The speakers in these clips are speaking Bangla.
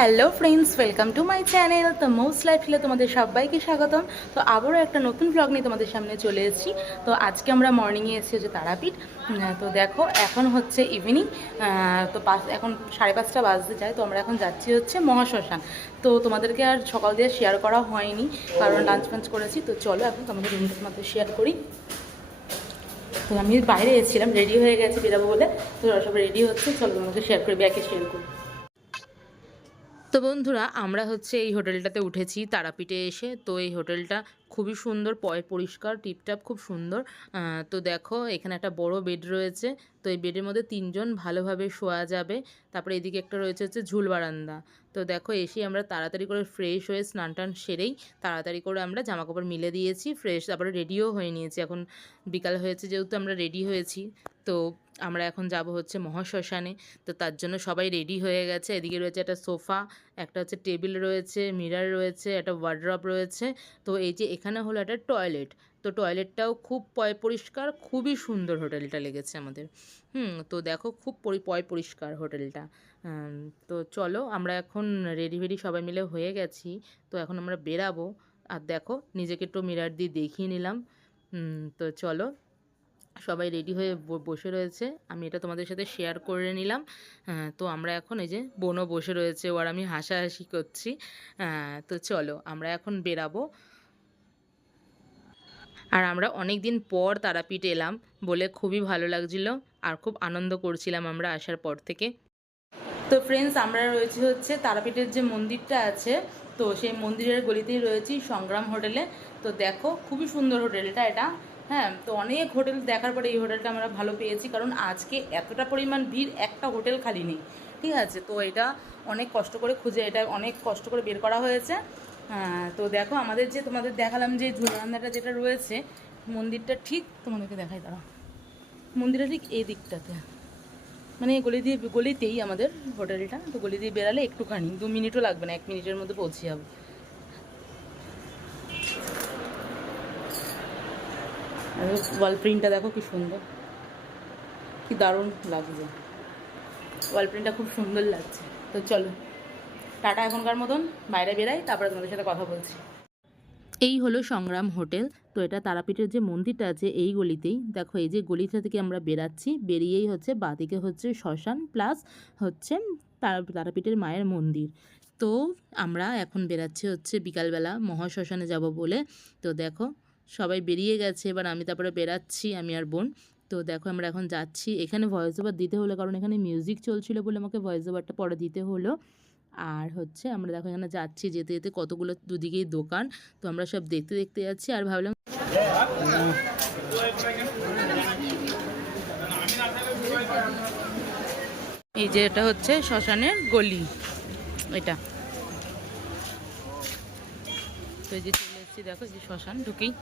Hello friends, welcome to my channel. তো মোস্ট লাইফে তোমাদের সবাইকে স্বাগতম। তো আবারও একটা নতুন ব্লগ নিয়ে তোমাদের সামনে চলে এসেছি। তো আজকে আমরা মর্নিংয়ে এসেছি হচ্ছে তারাপীঠ। তো দেখো এখন হচ্ছে ইভিনিং, তো এখন 5:30 বাজতে যায়। তো আমরা এখন যাচ্ছি হচ্ছে মহাশ্মশান। তো তোমাদেরকে আর সকাল দিয়ে শেয়ার করা হয়নি, কারণ লাঞ্চ ফাঞ্চ করেছি। তো চলো এখন তোমাদের রুমটা তোমাদের শেয়ার করি। তো আমি বাইরে এসেছিলাম, রেডি হয়ে গেছি বেরাবো বলে। তো সব রেডি হচ্ছে, চলো তোমাকে শেয়ার করি, ব্যাকে শেয়ার করি। তো বন্ধুরা, আমরা হচ্ছে এই হোটেলটাতে উঠেছি তারাপীঠে এসে। তো এই হোটেলটা খুবই সুন্দর, পরিষ্কার, টিপটাপ, খুব সুন্দর। তো দেখো এখানে একটা বড় বেড রয়েছে। তো এই বেডের মধ্যে 3জন ভালোভাবে শোয়া যাবে। তারপরে এদিকে একটা রয়েছে হচ্ছে ঝুল বারান্দা। তো দেখো এসে আমরা তাড়াতাড়ি করে ফ্রেশ হয়ে স্নান টান সেরেই তাড়াতাড়ি করে আমরা জামাকাপড় মিলে দিয়েছি, ফ্রেশ, তারপরে রেডিও হয়ে নিয়েছি। এখন বিকাল হয়েছে যেহেতু আমরা রেডি হয়েছি। তো আমরা এখন যাব হচ্ছে মহাশ্মশানে। তো তার জন্য সবাই রেডি হয়ে গেছে। এদিকে রয়েছে একটা সোফা, একটা হচ্ছে টেবিল রয়েছে, মিরর রয়েছে, একটা ওয়ার্ড্রপ রয়েছে। তো এই যে এখানে হলো একটা টয়লেট। তো টয়লেটটাও খুব পরিষ্কার, খুবই সুন্দর হোটেলটা লেগেছে আমাদের। তো দেখো খুব পরিষ্কার হোটেলটা। তো চলো আমরা এখন রেডি ফেডি সবাই মিলে হয়ে গেছি। তো এখন আমরা বেরাবো। আর দেখো নিজেকে একটু মিরর দিয়ে দেখিয়ে নিলাম। তো চলো, সবাই রেডি হয়ে বসে রয়েছে। আমি এটা তোমাদের সাথে শেয়ার করে নিলাম। তো আমরা এখন এই যে বোনও বসে রয়েছে, ও আর আমি হাসাহাসি করছি। তো চলো আমরা এখন বেরাবো। আর আমরা অনেক দিন পর তারাপীঠ এলাম বলে খুবই ভালো লাগছিল, আর খুব আনন্দ করছিলাম আমরা আসার পর থেকে। তো ফ্রেন্ডস, আমরা রয়েছি হচ্ছে তারাপীঠের যে মন্দিরটা আছে, তো সেই মন্দিরের গলিতেই রয়েছি সংগ্রাম হোটেলে। তো দেখো খুবই সুন্দর হোটেলটা এটা। হ্যাঁ, তো অনেক হোটেল দেখার পরে এই হোটেলটা আমরা ভালো পেয়েছি, কারণ আজকে এতটা পরিমাণ ভিড়, একটা হোটেল খালি নেই। ঠিক আছে, তো এটা অনেক কষ্ট করে খুঁজে, এটা অনেক কষ্ট করে বের করা হয়েছে। তো দেখো আমাদের যে তোমাদের দেখালাম যে ঝুলরান্নাটা যেটা রয়েছে, মন্দিরটা ঠিক তোমাদেরকে দেখাই, দাঁড়া। মন্দিরটা ঠিক এই দিকটাতে, মানে গলিতেই আমাদের হোটেলটা। তো গলি দিয়ে বেরালে একটুখানি 2 মিনিটও লাগবে না, 1 মিনিটের মধ্যে পৌঁছে যাবো। আর ওয়াল প্রিন্টটা দেখো কি সুন্দর, কি দারুণ লাগছে। ওয়াল প্রিন্টটা খুব সুন্দর লাগছে। তো চলো টাটা এখনকার মতন, বাইরে বেরাই, তারপরে তোমাদের সাথে কথা বলছি। এই হলো সংগ্রাম হোটেল। তো এটা তারাপীঠের যে মন্দিরটা আছে এই গলিতেই। দেখো এই যে গলিটা থেকে আমরা বেরাচ্ছি, বেরিয়েই হচ্ছে বাঁদিকে হচ্ছে শ্মশান, প্লাস হচ্ছে তারাপীঠের মায়ের মন্দির। তো আমরা এখন বেরাচ্ছি হচ্ছে বিকালবেলা মহাশ্মশানে যাব বলে। তো দেখো সবাই বেরিয়ে গেছে, এবার আমি তারপরে বেরাচ্ছি, আমি আর বোন। তো দেখো আমরা এখন যাচ্ছি। এখানে ভয়েস ওভার দিতে হলো, কারণ এখানে মিউজিক চলছিল বলে আমাকে ভয়েস ওভারটা পরে দিতে হলো। আর হচ্ছে আমরা দেখো এখানে যাচ্ছি, যেতে যেতে কতগুলো দুদিকেই দোকান। তো আমরা সব দেখতে দেখতে যাচ্ছি, আর ভাবলাম এই যে এটা হচ্ছে শ্মশানের গলি এটা। তো এই যে চলে এসেছি, দেখো এই যে শ্মশান ঢুকেই।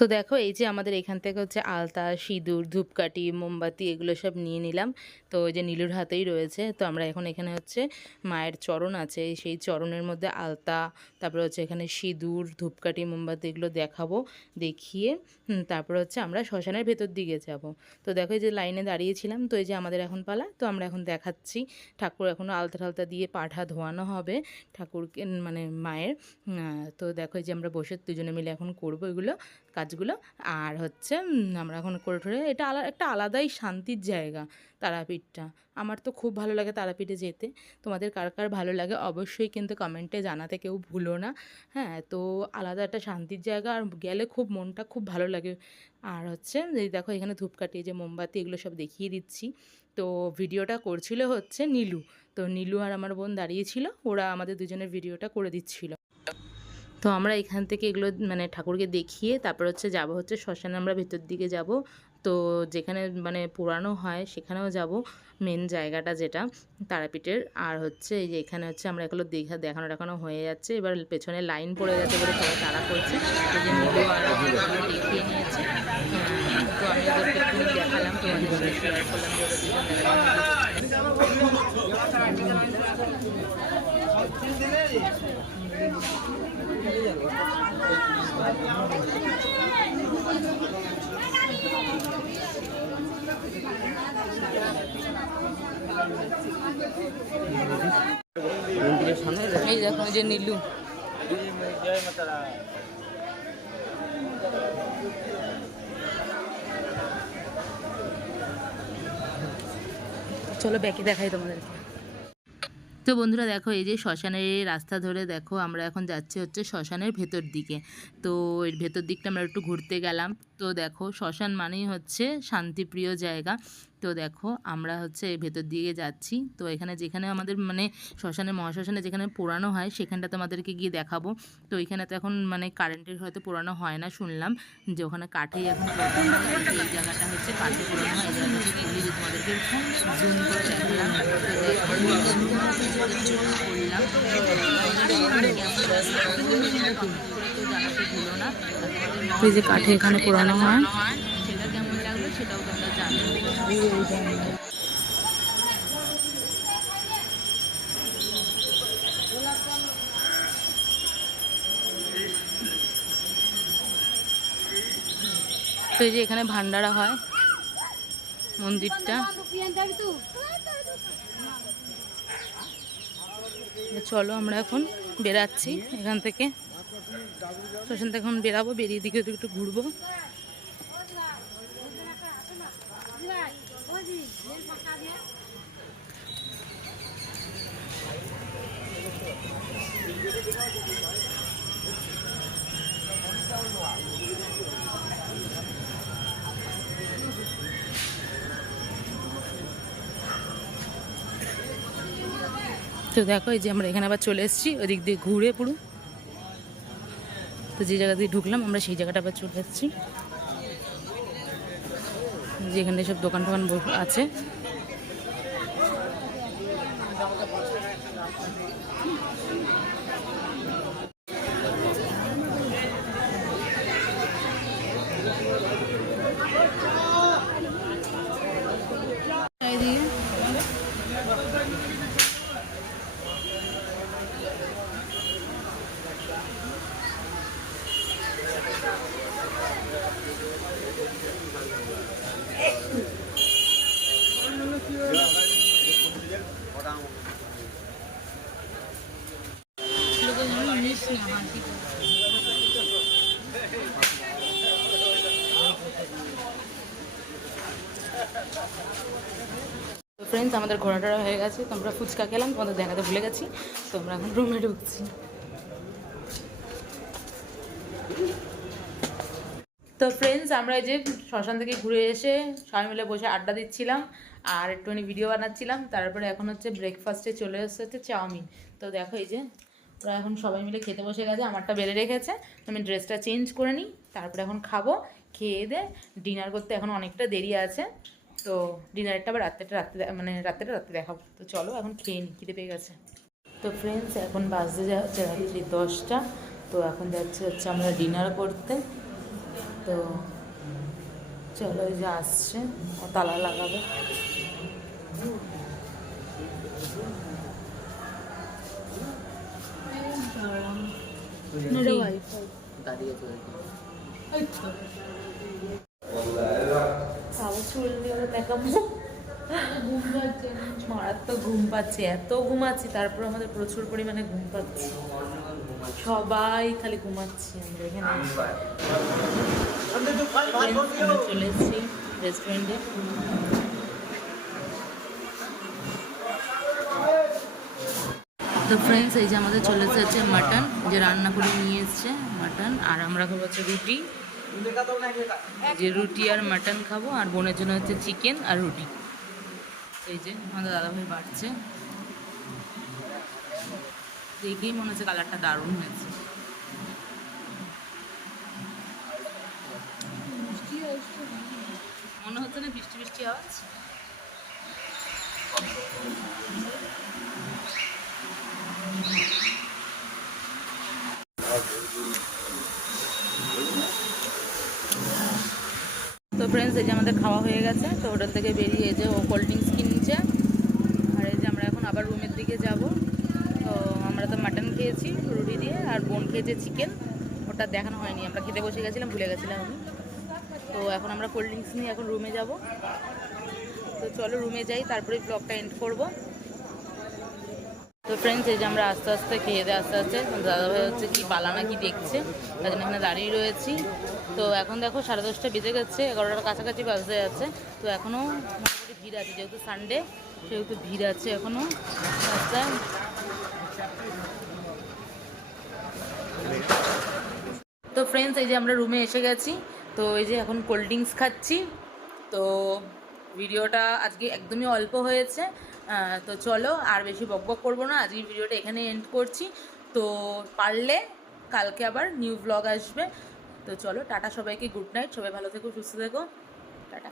তো দেখো এই যে আমাদের এখান থেকে হচ্ছে আলতা, সিঁদুর, ধূপকাঠি, মোমবাতি এগুলো সব নিয়ে নিলাম। তো ওই যে নীলুর হাতেই রয়েছে। তো আমরা এখন এখানে হচ্ছে মায়ের চরণ আছে, সেই চরণের মধ্যে আলতা, তারপরে হচ্ছে এখানে সিঁদুর, ধূপকাঠি, মোমবাতি এগুলো দেখাবো। দেখিয়ে তারপরে হচ্ছে আমরা শ্মশানের ভেতর দিকে যাব। তো দেখো এই যে লাইনে দাঁড়িয়েছিলাম, তো এই যে আমাদের এখন পালা। তো আমরা এখন দেখাচ্ছি, ঠাকুর এখনও আলতা ঠালতা দিয়ে পাঠা ধোয়ানো হবে ঠাকুরকে, মানে মায়ের। তো দেখো এই যে আমরা বসে দুজনে মিলে এখন করবো এগুলো। কাজগুলো। আর হচ্ছে আমরা এখন করে ঠরে এটা একটা আলাদাই শান্তির জায়গা তারাপীঠটা। আমার তো খুব ভালো লাগে তারাপীঠে যেতে। তোমাদের কার কার ভালো লাগে অবশ্যই কিন্তু কমেন্টে জানাতে কেউ ভুলো না। হ্যাঁ, তো আলাদা একটা শান্তির জায়গা, আর গেলে খুব মনটা খুব ভালো লাগে। আর হচ্ছে এই দেখো এখানে ধূপকাঠি, যে মোমবাতি, এগুলো সব দেখিয়ে দিচ্ছি। তো ভিডিওটা করছিল হচ্ছে নীলু। তো নীলু আর আমার বোন দাঁড়িয়েছিল, ওরা আমাদের দুজনের ভিডিওটা করে দিচ্ছিল। তো আমরা এখান থেকে এগুলো মানে ঠাকুরকে দেখিয়ে তারপর হচ্ছে যাব হচ্ছে শ্মশানে, আমরা ভেতর দিকে যাব। তো যেখানে মানে পোড়ানো হয় সেখানেও যাব, মেন জায়গাটা যেটা তারাপীঠের। আর হচ্ছে এই যে এখানে হচ্ছে আমরা এগুলো দেখানো হয়ে যাচ্ছে, এবার পেছনে লাইন পড়ে যাচ্ছে বলে সবাই তাড়া করছে। এই যে নীলু আর দেখিয়ে নিয়েছে। তো আমি ওদেরকে একটু দেখালাম, তোমাদের সাথে শেয়ার করলাম যে ওদের এই দেখো যে নীলু। চলো ব্যাকে দেখাই তোমাদেরকে। তো বন্ধুরা দেখো এই যে শ্মশানের রাস্তা ধরে দেখো আমরা এখন যাচ্ছি হচ্ছে শ্মশানের ভেতর দিকে। তো এর ভেতর দিকটা আমরা একটু ঘুরতে গেলাম। তো দেখো শ্মশান মানেই হচ্ছে শান্তিপ্রিয় জায়গা। তো দেখো আমরা হচ্ছে এই ভেতর দিকে যাচ্ছি। তো এখানে যেখানে আমাদের মানে মহাশ্মশানে যেখানে পোড়ানো হয় সেখানটা তোমাদেরকে গিয়ে দেখাবো। তো এখানে তো এখন মানে কারেন্টের হয়তো পোড়ানো হয় না, শুনলাম যে ওখানে কাঠেই এখন পোড়ানো হয়। এই জায়গাটা হচ্ছে কাঠে পোড়ানো হয়। এই জায়গাটা খুলি যে তোমাদেরকে জুম করে দেখালাম। এই যে কাঠে এখানে পোড়ানো হয়, সেটা কেমন লাগলো সেটাও তোমরা জানো। তো এই যে এখানে ভান্ডারা হয় মন্দিরটা। চলো আমরা এখন বেরাচ্ছি এখান থেকে, শ্মশান থেকে এখন বেরাবো, বেরিয়ে দিকে একটু ঘুরবো। তো দেখো এই যে আমরা এখানে আবার চলে এসেছি ওদিক দিয়ে ঘুরে পুরো। তো যে জায়গা দিয়ে ঢুকলাম আমরা সেই জায়গাটা আবার চলে এসেছি, যেখানে সব দোকান টোকান আছে। তো ফ্রেন্ডস আমাদের ঘোরাটা হয়ে গেছে, তো আমরা ফুচকা খেলাম, তোমাদের দেখাতে ভুলে গেছি। তো আমরা এখন রুমে ঢুকছি। তো ফ্রেন্ডস আমরা এই যে শ্মশান থেকে ঘুরে এসে সবাই মিলে বসে আড্ডা দিচ্ছিলাম আর একটুখানি ভিডিও বানাচ্ছিলাম। তারপরে এখন হচ্ছে ব্রেকফাস্টে চলে এসেছে হচ্ছে চাউমিন। তো দেখো এই যে ওরা এখন সবাই মিলে খেতে বসে গেছে, আমারটা বেড়ে রেখেছে। আমি ড্রেসটা চেঞ্জ করে নিই, তারপরে এখন খাবো। খেয়ে দিয়ে ডিনার করতে এখন অনেকটা দেরি আছে। তো ডিনারটা আবার রাত্রে রাত্রে দেখাবো। তো চলো এখন খেয়ে নিই, খিদে পেয়ে গেছে। তো ফ্রেন্ডস এখন বাজতে যাচ্ছে রাত্রি 10টা। তো এখন যাচ্ছে হচ্ছে আমরা ডিনার করতে। তো চলো ওই যে আসছে, ও তালা লাগাবে। মারাত্মক ঘুম পাচ্ছে, এত ঘুমাচ্ছি, তারপর আমাদের প্রচুর পরিমাণে ঘুম পাচ্ছে। সবাই খালি ঘুমাচ্ছে, আমরা এখানে আমরা চলে এসেছি রেস্টুরেন্টে। তো ফ্রেন্ডস, এই যে আমাদের চলে এসেছে মাটন, যে রান্না করে নিয়ে এসছে মাটন, আর আমরা খাবো হচ্ছে রুটি, যে রুটি আর মাটন খাবো, আর বোনের জন্য হচ্ছে চিকেন আর রুটি। এই যে আমাদের দাদাভাই বাড়ছে, দেখেই মনে হচ্ছে কালারটা দারুণ হয়েছে। মনে হচ্ছে না বৃষ্টি বৃষ্টি আওয়াজ? তো ফ্রেন্ডস, এই যে আমাদের খাওয়া হয়ে গেছে, তো হোটেল থেকে বেরিয়ে এই যে ও কোল্ড ড্রিঙ্কস কিনছে, আর এই যে আমরা এখন আবার রুমের দিকে যাব। তো আমরা তো মাটন খেয়েছি রুটি দিয়ে, আর বোন খেয়েছে চিকেন, ওটা দেখানো হয়নি, আমরা খেতে বসে গেছিলাম, ভুলে গেছিলাম আমি। তো এখন আমরা কোল্ড ড্রিঙ্কস নিয়ে এখন রুমে যাব। তো চলো রুমে যাই, তারপরে ব্লগটা এন্ড করব। তো ফ্রেন্ডস, এই যে আমরা আস্তে আস্তে খেয়ে দিয়ে আস্তে আস্তে, দাদাভাই হচ্ছে কি পালানা কি দেখছে, তার জন্য এখানে দাঁড়িয়ে রয়েছি। তো এখন দেখো 10:30 বেজে গেছে, 11টার কাছাকাছি বাজতে যাচ্ছে। তো এখনও মোটামুটি ভিড় আছে, যেহেতু সানডে সেহেতু ভিড় আছে এখনও রাস্তায়। তো ফ্রেন্ডস, এই যে আমরা রুমে এসে গেছি, তো এই যে এখন কোল্ড ড্রিঙ্কস খাচ্ছি। তো ভিডিওটা আজকে একদমই অল্প হয়েছে, তো চলো আর বেশি বকবক করবো না, আজকে ভিডিওটা এখানে এন্ড করছি। তো পারলে কালকে আবার নিউ ব্লগ আসবে। তো চলো টাটা সবাইকে, গুড নাইট, সবাই ভালো থেকো, সুস্থ থেকো, টাটা।